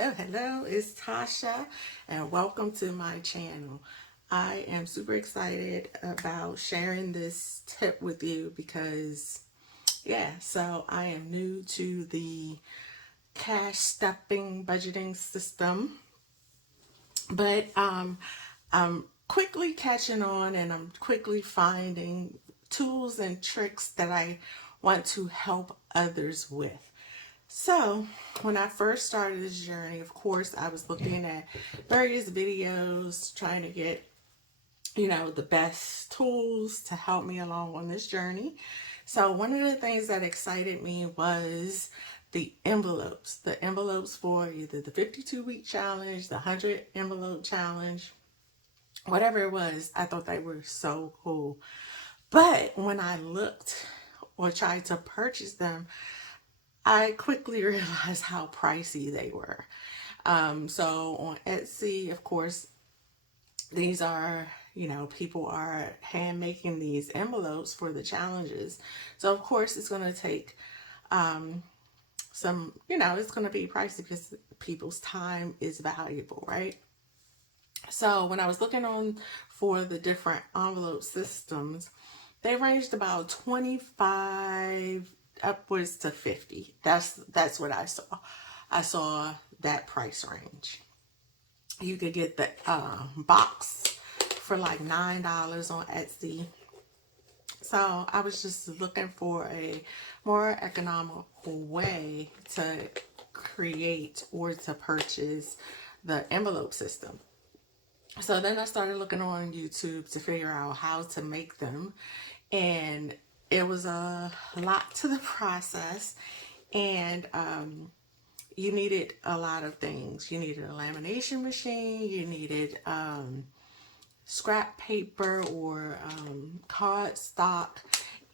Hello, it's Tasha, and welcome to my channel. I am super excited about sharing this tip with you because, so I am new to the cash stepping budgeting system, but I'm quickly catching on and I'm quickly finding tools and tricks that I want to help others with. So, when I first started this journey, of course, I was looking at various videos, trying to get, the best tools to help me along on this journey. So, one of the things that excited me was the envelopes for either the 52-week challenge, the 100 envelope challenge, whatever it was. I thought they were so cool. But when I looked or tried to purchase them, I quickly realized how pricey they were. So on Etsy, of course, these are, people are hand making these envelopes for the challenges. So of course it's going to take some, it's going to be pricey because people's time is valuable, right? So when I was looking on for the different envelope systems, they ranged about 25 upwards to 50. That's what I saw. I saw that price range. You could get the box for like $9 on Etsy. So I was just looking for a more economical way to create or to purchase the envelope system. So then I started looking on YouTube to figure out how to make them. And it was a lot to the process. And you needed a lot of things. You needed a lamination machine. You needed scrap paper or cardstock.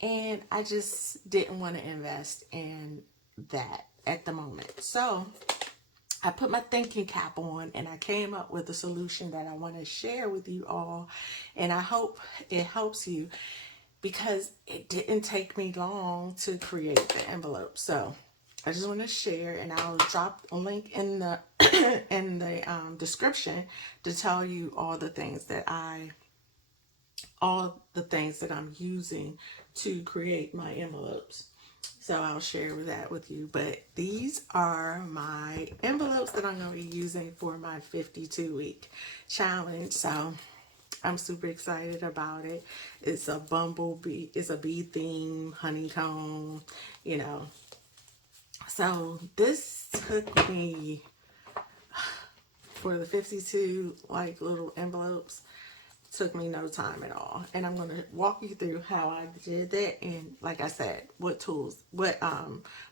And I just didn't want to invest in that at the moment. So I put my thinking cap on and I came up with a solution that I want to share with you all. And I hope it helps you because it didn't take me long to create the envelope. So I just want to share, and I'll drop a link in the in the description to tell you all the things that I'm using to create my envelopes. So I'll share that with you. But these are my envelopes that I'm going to be using for my 52-week challenge. So I'm super excited about it. It's a bumblebee, it's a bee theme, honeycomb, So this took me for the 52 like little envelopes. Took me no time at all, and I'm going to walk you through how I did that, and like I said, what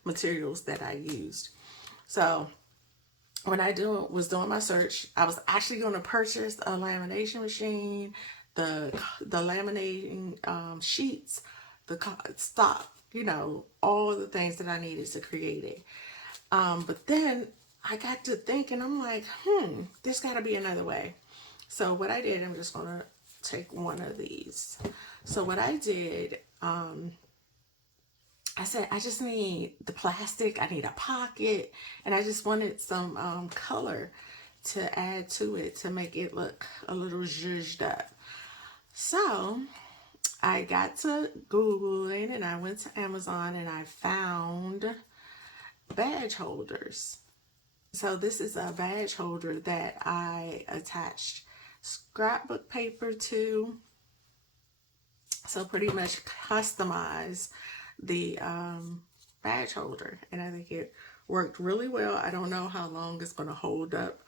materials that I used. So when I was doing my search, I was actually going to purchase a lamination machine, the laminating sheets, the stock, all the things that I needed to create it. But then I got to thinking, I'm like, there's got to be another way. So what I did, I'm just going to take one of these. So what I did, I said, I just need the plastic. I need a pocket. And I just wanted some color to add to it to make it look a little zhuzhed up. So I got to Googling and I went to Amazon and I found badge holders. So this is a badge holder that I attached scrapbook paper to. So pretty much customize the badge holder. And I think it worked really well. I don't know how long it's going to hold up.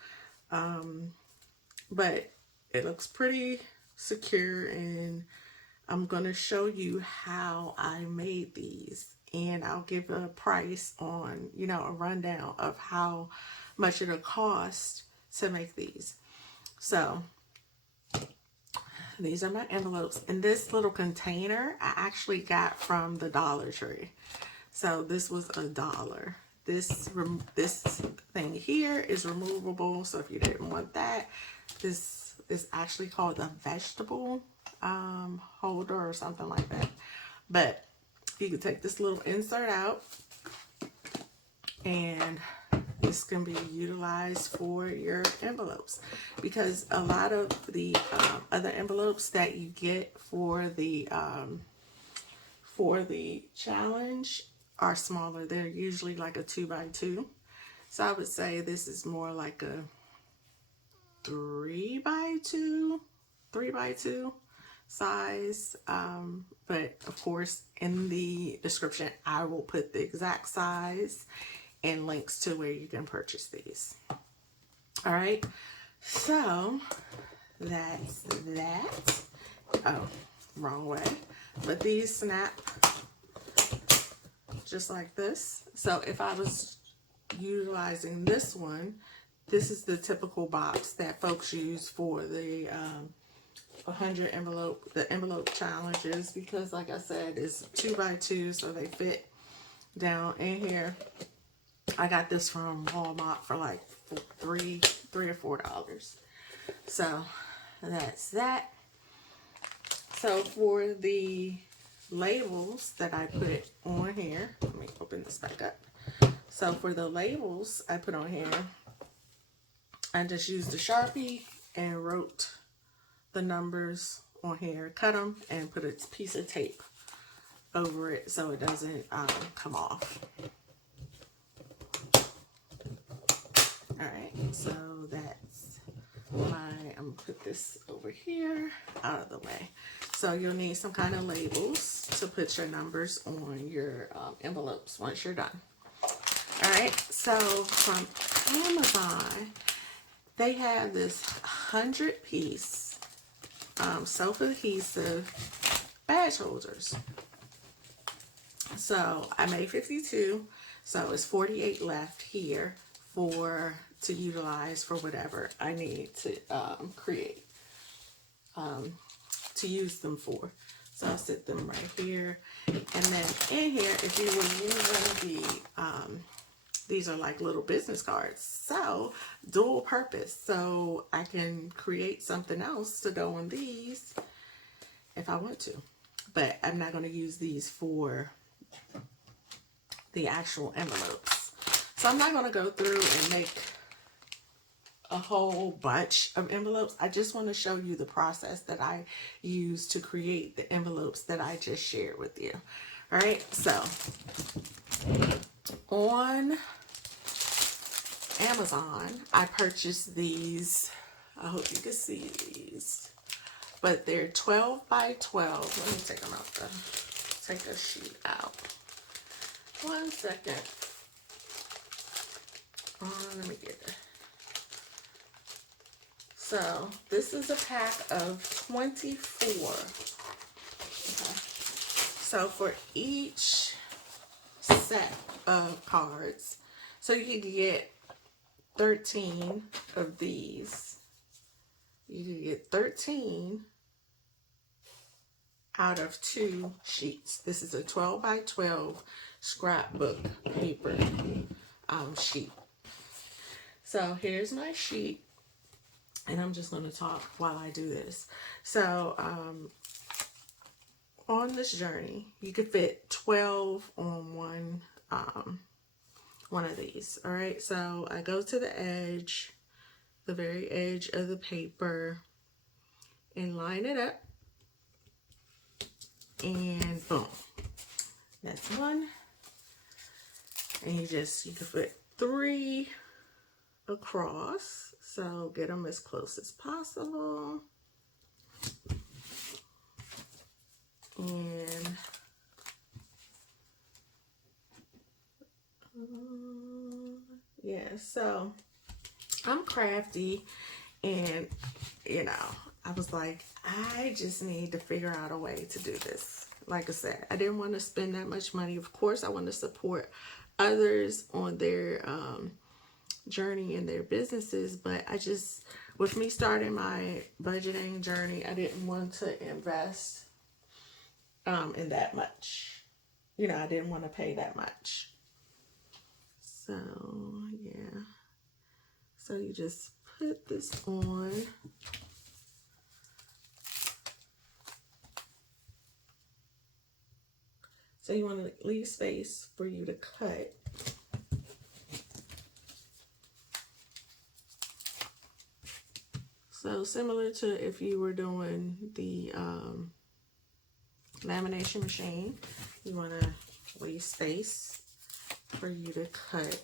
But it looks pretty secure, and I'm going to show you how I made these. And I'll give a price on, a rundown of how much it'll cost to make these. So these are my envelopes. And this little container I actually got from the Dollar Tree. So this was $1. This thing here is removable. So if you didn't want that, this is actually called a vegetable holder or something like that. But you can take this little insert out and this can be utilized for your envelopes, because a lot of the other envelopes that you get for the challenge are smaller. They're usually like a 2x2. So I would say this is more like a 3x2 size. But of course, in the description, I will put the exact size and links to where you can purchase these. All right, so that's that. Oh, wrong way. But these snap just like this. So if I was utilizing this one, this is the typical box that folks use for the 100 the envelope challenges, because like I said, it's 2x2, so they fit down in here. I got this from Walmart for like $3 or $4. So that's that. So for the labels that I put on here, let me open this back up. So for the labels I put on here, I just used a Sharpie and wrote the numbers on here, cut them, and put a piece of tape over it so it doesn't come off. All right, so that's I'm gonna put this over here out of the way. So you'll need some kind of labels to put your numbers on your envelopes once you're done. All right, so from Amazon, they have this 100-piece self-adhesive badge holders. So I made 52, so it's 48 left here to utilize for whatever I need to create, to use them for. So I'll sit them right here. And then in here, if you were using these are like little business cards, so dual purpose. So I can create something else to go on these if I want to, but I'm not going to use these for the actual envelopes. So I'm not going to go through and make a whole bunch of envelopes. I just want to show you the process that I use to create the envelopes that I just shared with you. All right, so on Amazon, I purchased these. I hope you can see these, but they're 12 by 12. Let me take them out. Take a sheet out. 1 second. Let me get it. So this is a pack of 24. Okay. So for each set of cards, so you can get 13 of these. You can get 13 out of 2 sheets. This is a 12 by 12 scrapbook paper sheet. So here's my sheet, and I'm just going to talk while I do this. So on this journey, you could fit 12 on one of these. All right, so I go to the edge, the very edge of the paper, and line it up, and boom, that's one. And you can put 3 across, so get them as close as possible. And yeah, so I'm crafty, and I was like, I just need to figure out a way to do this. Like I said, I didn't want to spend that much money. Of course, I want to support others on their journey in their businesses, but with me starting my budgeting journey, I didn't want to invest in that much. I didn't want to pay that much. So yeah, so you just put this on. So you want to leave space for you to cut. So similar to if you were doing the lamination machine, you want to leave space for you to cut.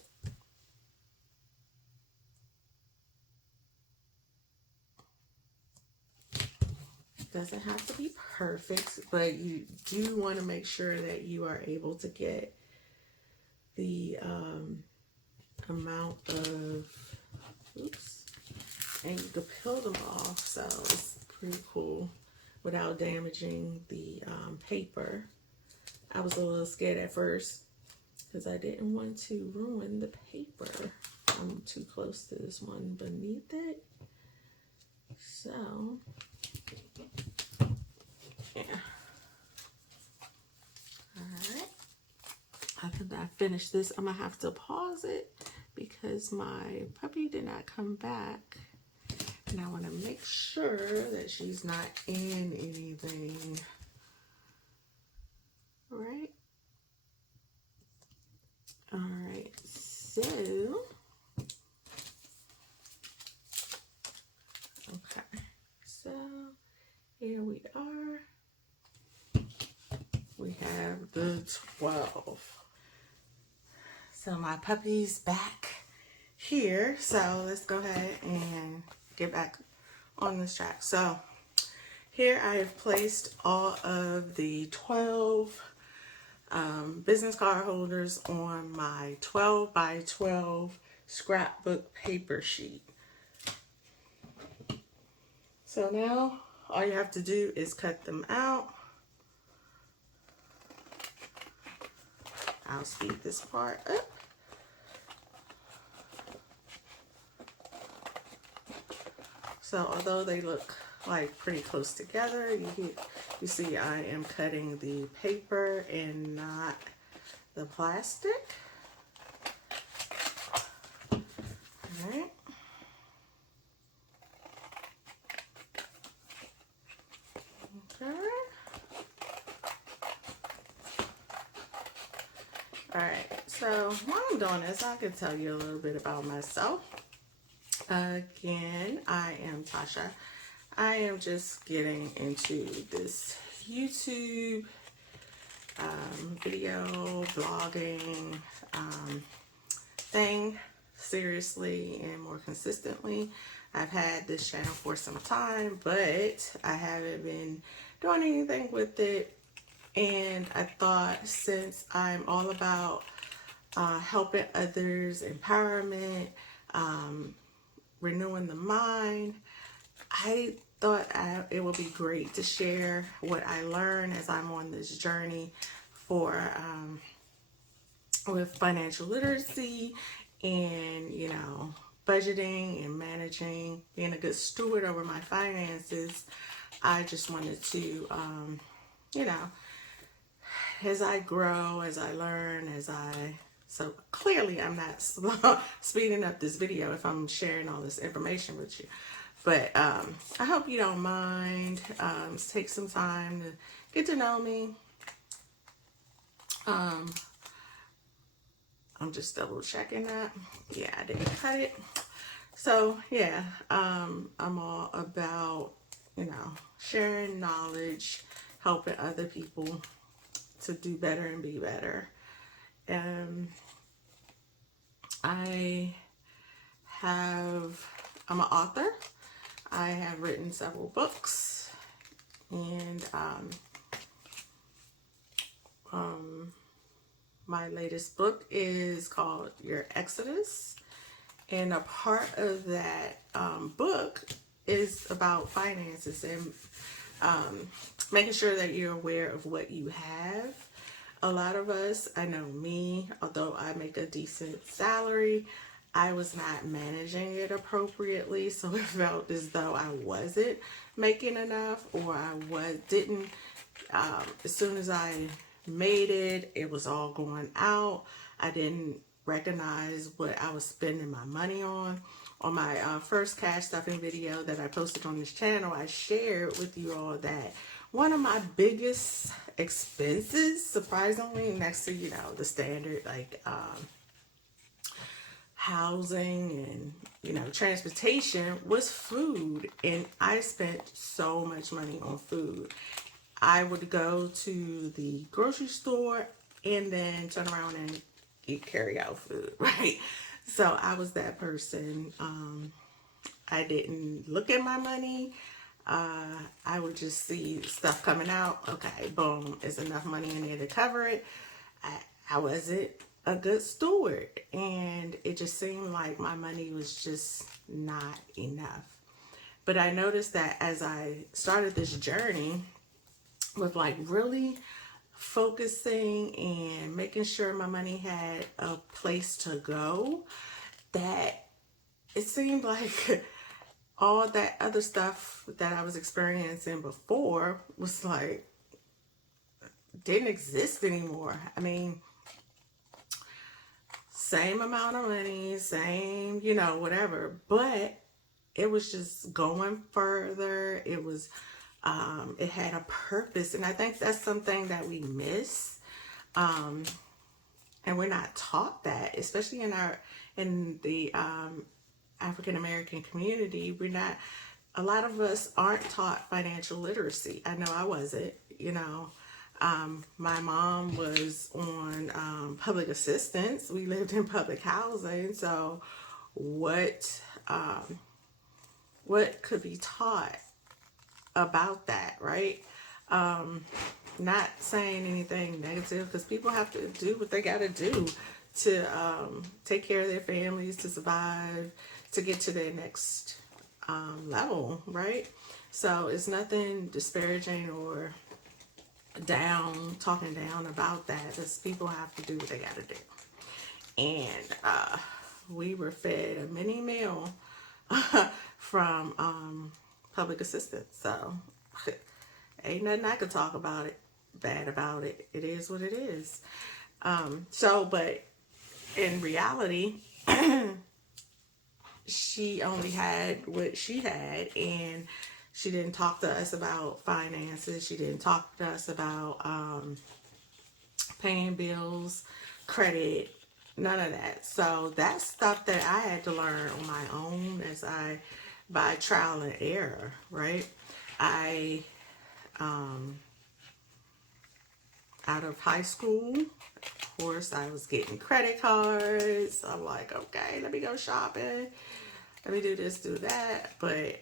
Doesn't have to be perfect, but you do want to make sure that you are able to get the amount of, oops, and you can peel them off, so it's pretty cool without damaging the paper. I was a little scared at first because I didn't want to ruin the paper. I'm too close to this one beneath it. So, yeah. Alright. After I finish this, I'm going to have to pause it because my puppy did not come back. And I want to make sure that she's not in anything. Right? Alright, so okay, so here we are. We have the 12. So my puppy's back here. So let's go ahead and get back on this track. So here I have placed all of the 12 business card holders on my 12 by 12 scrapbook paper sheet. So now all you have to do is cut them out. I'll speed this part up. So although they look like pretty close together, you see I am cutting the paper and not the plastic. All right. Okay. All right. So while I'm doing this, I could tell you a little bit about myself. Again, I am Tasha. I am just getting into this YouTube video blogging thing seriously and more consistently. I've had this channel for some time, but I haven't been doing anything with it. And I thought, since I'm all about helping others, empowerment, renewing the mind, I thought it would be great to share what I learned as I'm on this journey for with financial literacy and, you know, budgeting and managing, being a good steward over my finances. I just wanted to, you know, as I grow, as I learn, so clearly I'm not speeding up this video if I'm sharing all this information with you. But I hope you don't mind. Take some time to get to know me. I'm just double checking that. Yeah, I didn't cut it. So yeah, I'm all about, you know, sharing knowledge, helping other people to do better and be better. I'm an author. I have written several books, and my latest book is called Your Exodus, and a part of that book is about finances and making sure that you're aware of what you have. A lot of us, I know me, although I make a decent salary, I was not managing it appropriately, so it felt as though I wasn't making enough, or didn't. As soon as I made it, it was all going out. I didn't recognize what I was spending my money on. On my first cash stuffing video that I posted on this channel, I shared with you all that one of my biggest expenses, surprisingly, next to, you know, the standard, like housing and, transportation was food. And I spent so much money on food. I would go to the grocery store and then turn around and eat carry out food, right? So I was that person. I didn't look at my money. I would just see stuff coming out. Okay, boom, is enough money in there to cover it. I wasn't a good steward, and it just seemed like my money was just not enough. But I noticed that as I started this journey with like really focusing and making sure my money had a place to go, that it seemed like all that other stuff that I was experiencing before was like, didn't exist anymore. I mean, same amount of money, same, whatever, but it was just going further. It was, it had a purpose. And I think that's something that we miss. And we're not taught that, especially in the African American community. A lot of us aren't taught financial literacy. I know I wasn't, my mom was on public assistance. We lived in public housing. So what could be taught about that, right? Not saying anything negative, because people have to do what they got to do to take care of their families, to survive, to get to their next level, right? So it's nothing disparaging or talking down about that, because people have to do what they got to do. And we were fed a mini meal from public assistance. So ain't nothing I could talk about it, bad about it. It is what it is. But in reality, she only had what she had, and she didn't talk to us about finances. She didn't talk to us about paying bills, credit, none of that. So that's stuff that I had to learn on my own by trial and error, right? Out of high school, of course, I was getting credit cards. I'm like, okay, let me go shopping. Let me do this, do that. But,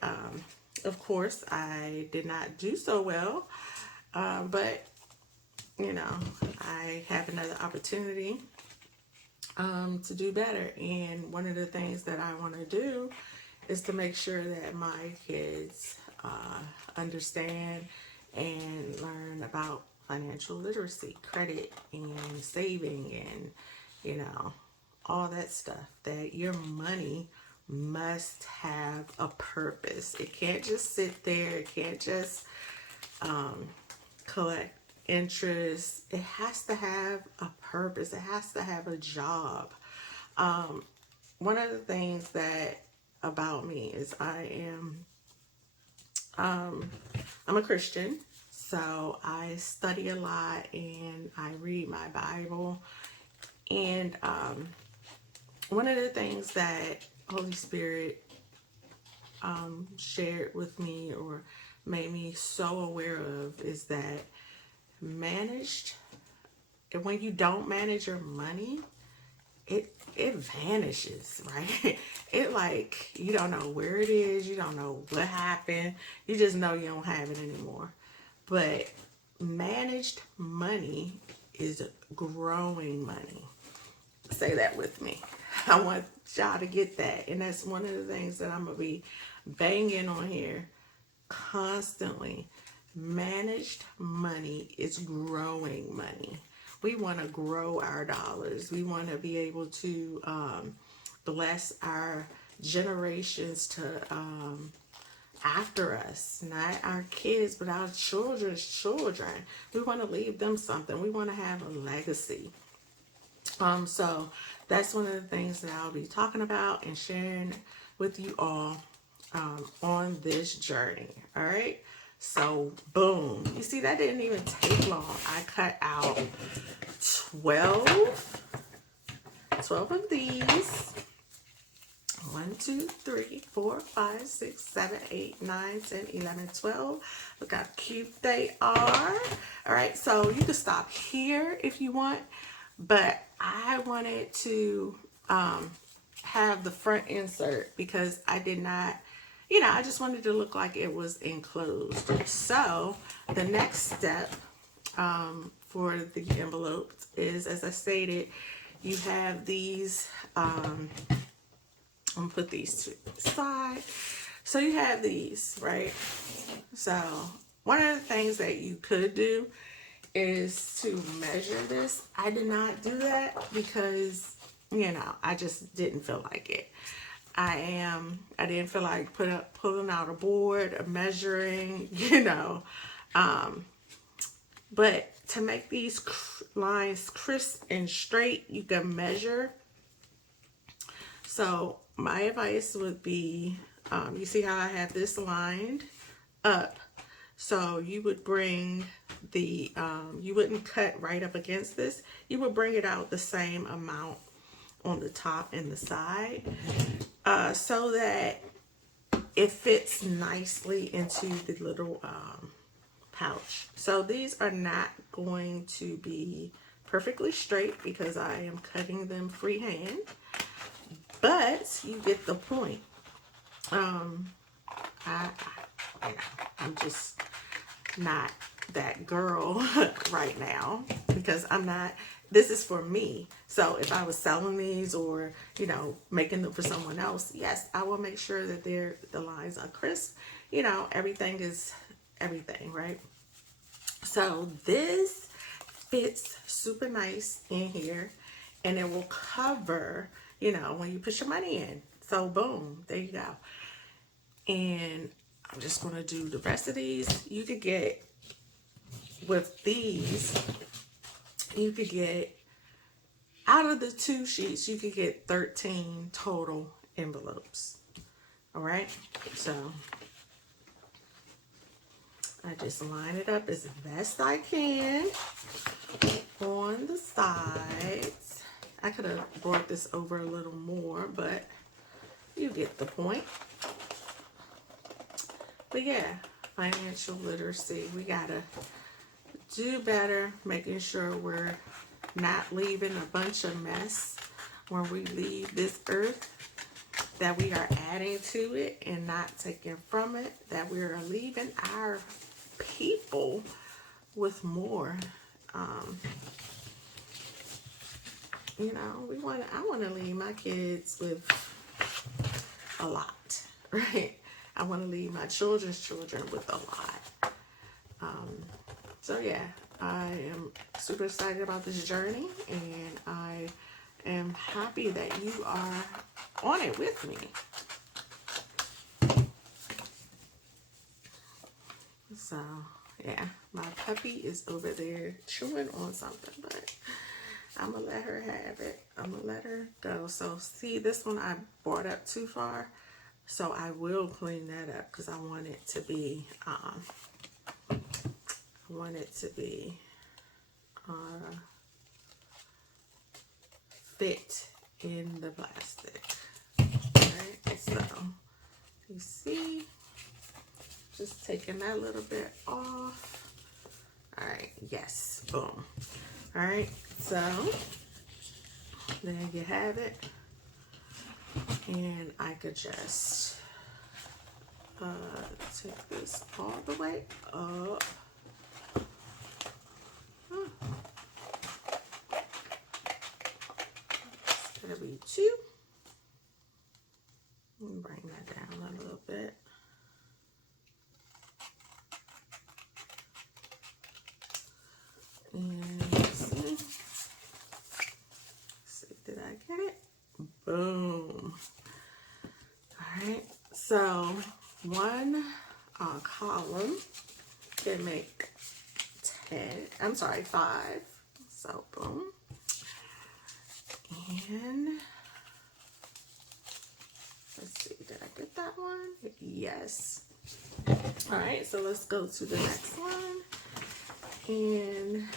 of course, I did not do so well. But, I have another opportunity to do better. And one of the things that I want to do is to make sure that my kids understand and learn about financial literacy, credit, and saving, and all that stuff. That your money must have a purpose. It can't just sit there. It can't just collect interest. It has to have a purpose. It has to have a job. One of the things that about me is I'm a Christian. So I study a lot and I read my Bible. And one of the things that Holy Spirit shared with me, or made me so aware of, is that when you don't manage your money, it vanishes, right? It like, you don't know where it is. You don't know what happened. You just know you don't have it anymore. But managed money is growing money. Say that with me. I want y'all to get that. And that's one of the things that I'm going to be banging on here constantly. Managed money is growing money. We want to grow our dollars. We want to be able to bless our generations to after us, not our kids, but our children's children. We want to leave them something. We want to have a legacy. So that's one of the things that I'll be talking about and sharing with you all on this journey. All right. So boom, you see, that didn't even take long. I cut out 12 of these. 1, 2, 3, 4, 5, 6, 7, 8, 9, 10, 11, 12. Look how cute they are. All right, so you can stop here if you want, but I wanted to have the front insert because I did not, I just wanted to look like it was enclosed. So the next step for the envelopes is, as I stated, you have these, I'm gonna put these to the side. So you have these, right? So one of the things that you could do is to measure this. I did not do that because, I just didn't feel like it. I didn't feel like pulling out a board or measuring, but to make these lines crisp and straight, you can measure. So my advice would be, you see how I have this lined up. So you would bring the, you wouldn't cut right up against this. You would bring it out the same amount on the top and the side, so that it fits nicely into the little pouch. So these are not going to be perfectly straight because I am cutting them freehand, but you get the point. I'm just not that girl right now because I'm not, this is for me. So if I was selling these or, making them for someone else, yes, I will make sure that the lines are crisp. Everything is everything, right? So this fits super nice in here and it will cover, when you put your money in. So boom, there you go. And I'm just going to do the rest of these. You could get, with these, you could get, out of the 2 sheets, you could get 13 total envelopes. All right. So I just line it up as best I can on the sides. I could have brought this over a little more, but you get the point. But yeah, financial literacy. We gotta do better, making sure we're not leaving a bunch of mess when we leave this earth, that we are adding to it and not taking from it, that we are leaving our people with more. I want to leave my kids with a lot, right? I want to leave my children's children with a lot. So yeah, I am super excited about this journey, and I am happy that you are on it with me. So yeah, my puppy is over there chewing on something, but I'm gonna let her have it. I'm gonna let her go. So see, this one I brought up too far, so I will clean that up because I want it to be fit in the plastic. Alright, so you see, just taking that little bit off. Alright, yes, boom. Alright, so there you have it. And I could just take this all the way up. It's gonna be 2. Let me bring that down a little bit. And let's see, did I get it? Boom. Alright, so one column can make 5. So boom. And let's see, did I get that one? Yes. Alright, so let's go to the next one. And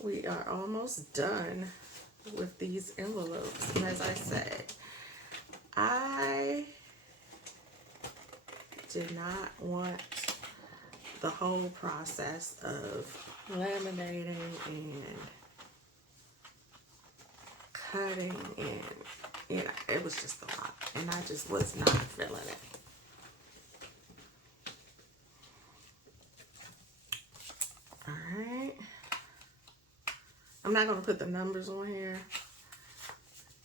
we are almost done with these envelopes. And as I said, I did not want the whole process of laminating and cutting, and you know, it was just a lot, and I just was not feeling it. All right, I'm not going to put the numbers on here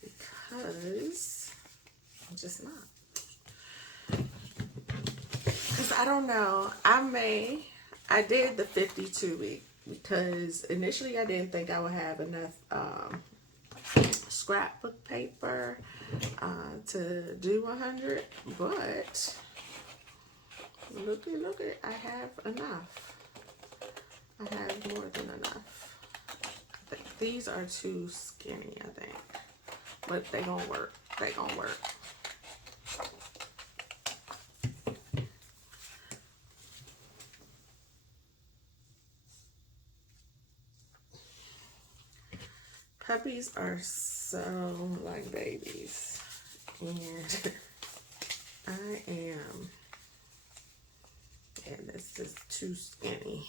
because I'm just not. Because I don't know, I did the 52 week because initially I didn't think I would have enough scrapbook paper to do 100, but look at, I have enough. I have more than enough. I think these are too skinny, I think, but they gonna work. They gonna work. Puppies are so like babies, and I am, and this is too skinny,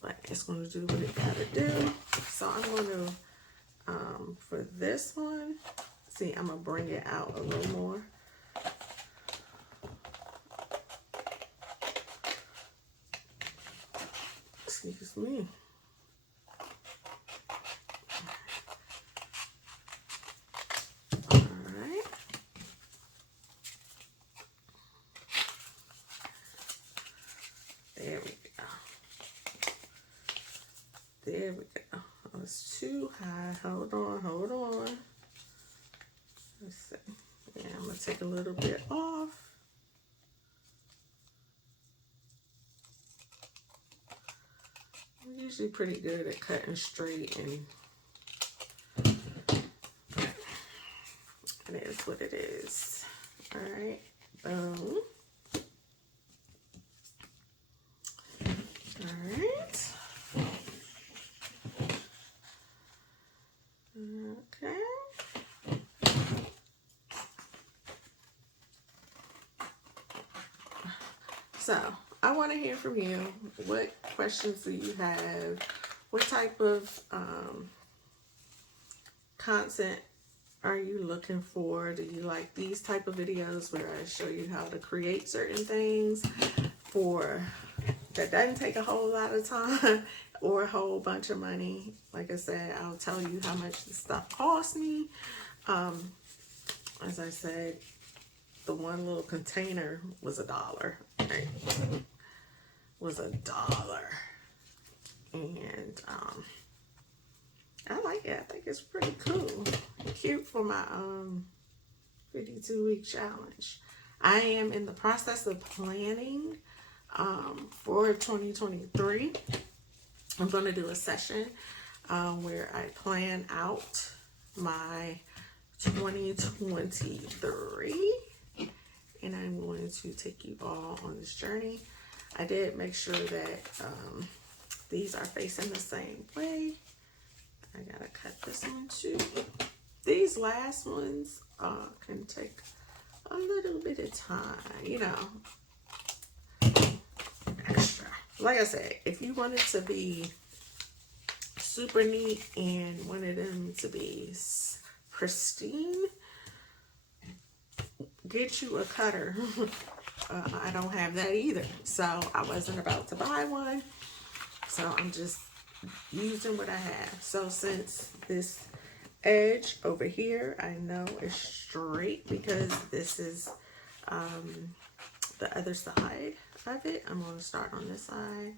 but it's going to do what it gotta do. So I'm going to, for this one, see, I'm going to bring it out a little more. Excuse me. There we go. Oh, it's too high. Hold on. Let's see. Yeah, I'm going to take a little bit off. I'm usually pretty good at cutting straight, and it is what it is. All right. Boom. All right. Okay. So, I want to hear from you. What questions do you have? What type of content are you looking for? Do you like these type of videos where I show you how to create certain things that doesn't take a whole lot of time or a whole bunch of money? Like I said, I'll tell you how much the stuff cost me. As I said, the one little container was $1, right? Was $1. And I like it. I think it's pretty cool. Cute for my 52-week challenge. I am in the process of planning for 2023. I'm going to do a session where I plan out my 2023, and I'm going to take you all on this journey. I did make sure that these are facing the same way. I gotta cut this one too. These last ones can take a little bit of time, you know, extra. Like I said, if you want it to be super neat and wanted them to be pristine, get you a cutter. I don't have that either, so I wasn't about to buy one, so I'm just using what I have. So since this edge over here I know is straight because this is the other side of it, I'm going to start on this side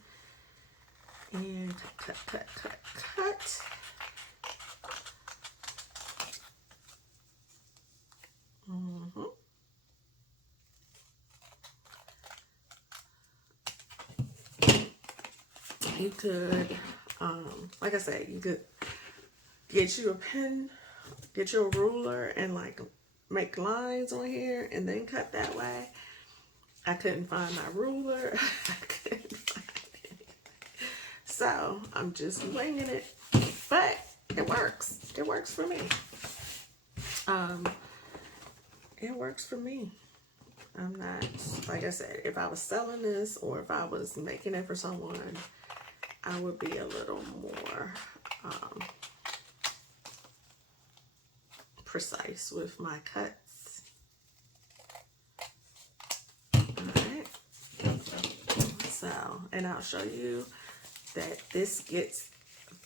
and cut. You could, like I said, you could get you a pen, get you a ruler, and like make lines on here and then cut that way. I couldn't find my ruler. I couldn't find anything. So I'm just winging it, but it works. It works for me. It works for me. I'm not, like I said, if I was selling this or if I was making it for someone, I would be a little more precise with my cuts. Alright. So, and I'll show you that this gets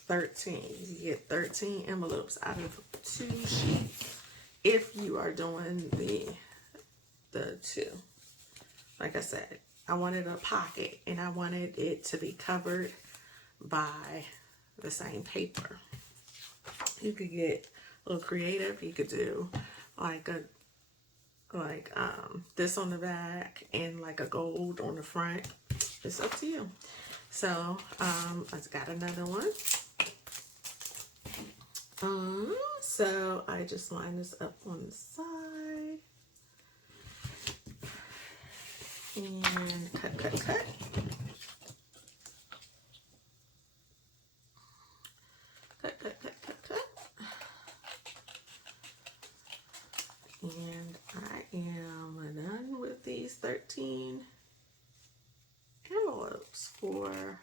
13. You get 13 envelopes out of 2 sheets if you are doing the 2. Like I said, I wanted a pocket and I wanted it to be covered by the same paper. You could get a little creative. You could do like this on the back and like a gold on the front. It's up to you. So I've got another one. So I just line this up on the side and cut. Cut. And I am done with these 13 envelopes for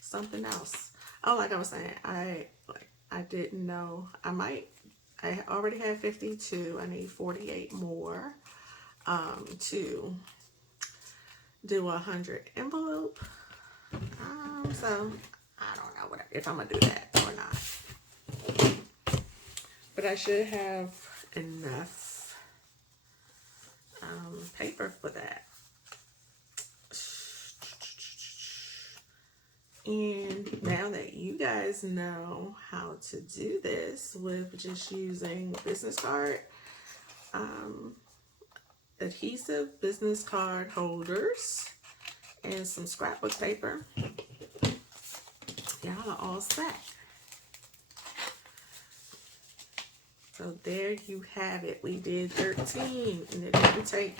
something else. Oh, like I was saying, I didn't know. I already have 52. I need 48 more to do 100 envelope. So I don't know if I'm gonna do that or not. But I should have enough paper for that. And now that you guys know how to do this with just using business card, adhesive business card holders, and some scrapbook paper, y'all are all set. So there you have it. We did 13 and it didn't take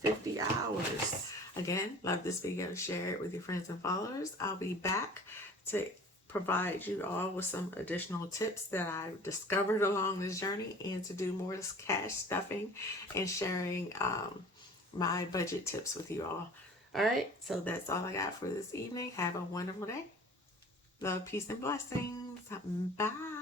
50 hours. Again, love this video. Share it with your friends and followers. I'll be back to provide you all with some additional tips that I've discovered along this journey and to do more cash stuffing and sharing my budget tips with you all. All right, so that's all I got for this evening. Have a wonderful day. Love, peace, and blessings. Bye.